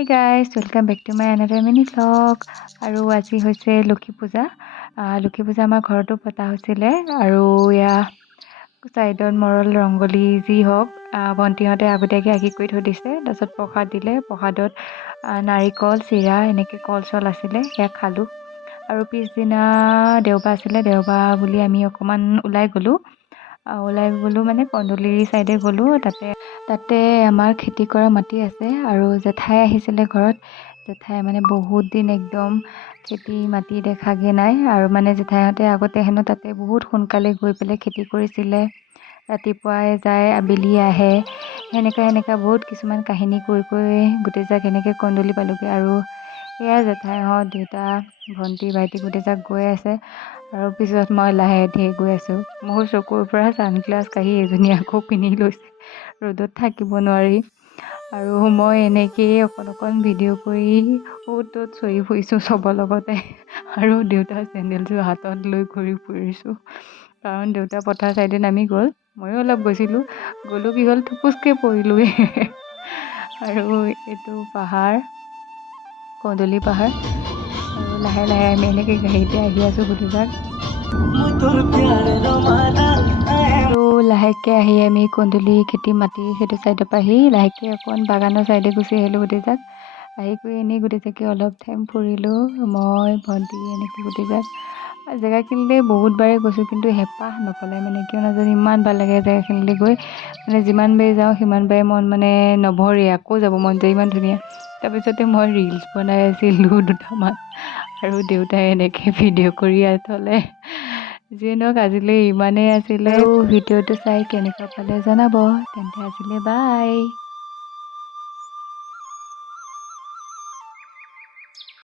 Hey guys, welcome back to my another mini vlog. আৰু আজি হৈছে লক্ষী পূজা। লক্ষী পূজা আমাৰ ঘৰতো পতা হৈছিলে আৰু ইয়া চাইডত মৰল ৰংগলী যি হওক ভণ্টিহঁতে আগতীয়াকৈ আঁকি কৰি থৈ দিছে। তাৰপিছত প্ৰসাদ দিলে, প্ৰসাদত নাৰিকল চিৰা এনেকৈ কল চল আছিলে, সেয়া খালোঁ। আৰু পিছদিনা দেওবাৰ আছিলে, দেওবাৰ বুলি আমি অকণমান ওলাই গ'লোঁ মানে কন্দুলি চাইডে গ'লোঁ। তাতে আমাৰ খেতি কৰা মাটি আছে আৰু জেঠাই আহিছিলে ঘৰত। জেঠাই মানে বহুত দিন একদম খেতি মাটি দেখাগৈ নাই আৰু মানে জেঠাইহঁতে আগতে হেনো তাতে বহুত সোনকালে গৈ পেলাই খেতি কৰিছিলে, ৰাতিপুৱাই যায় আবেলি আহে, সেনেকুৱা বহুত কিছুমান কাহিনী কৈ গোটেইজাক এনেকৈ কন্দুলি পালোগৈ। আৰু এয়া জেঠাইহঁত দেউতা ভণ্টি ভাইটি গোটেইজাক গৈ আছে আৰু পিছত মই লাহে ধীৰে গৈ আছোঁ। মোৰ চকুৰ পৰা ছানগ্লাছ কাঢ়ি এজনী আকৌ পিন্ধি লৈছে, ৰ'দত থাকিব নোৱাৰি। আৰু মই এনেকৈয়ে অকণ ভিডিঅ' কৰি ত'ত চৰি ফুৰিছোঁ চবৰ লগতে। আৰু দেউতাৰ চেণ্ডেলযোৰ হাতত লৈ ঘূৰি ফুৰিছোঁ, কাৰণ দেউতা পথাৰ চাইডে নামি গ'ল। ময়ো অলপ গ'লোঁ কি হ'ল থুপুচকৈ পৰিলোঁৱে। আৰু এইটো পাহাৰ কন্দুলি পাহাৰ, আৰু লাহে লাহে আমি এনেকৈ গাড়ীতে আহি আছোঁ গোটেইজাক। আৰু লাহেকৈ আহি আমি কন্দুলি খেতি মাটি সেইটো চাইডৰ পৰা আহি লাহেকৈ অকণ বাগানৰ চাইডে গুচি আহিলোঁ গোটেইজাক। আহি কৰি এনেই গোটেইজাকে অলপ টাইম ফুৰিলোঁ, মই ভণ্টি এনেকৈ গোটেইজাক। জেগাখিনিলৈ বহুতবাৰে গৈছোঁ কিন্তু হেঁপাহ নপলায়, মানে কিয় নাজানো ইমান ভাল লাগে জেগাখিনিলৈ গৈ। মানে যিমানবাৰে যাওঁ সিমানবাৰে মন মানে নভৰে, আকৌ যাব মন যায়, ইমান ধুনীয়া। তাৰপিছতে মই ৰিলচ বনাই আছিলোঁ দুটামান আৰু দেউতাই এনেকৈ ভিডিঅ' কৰি থ'লে। যিয়ে নহওক আজিলৈ ইমানেই আছিলে। ভিডিঅ'টো চাই কেনেকুৱা পালে জনাব। তেন্তে আজিলৈ বাই।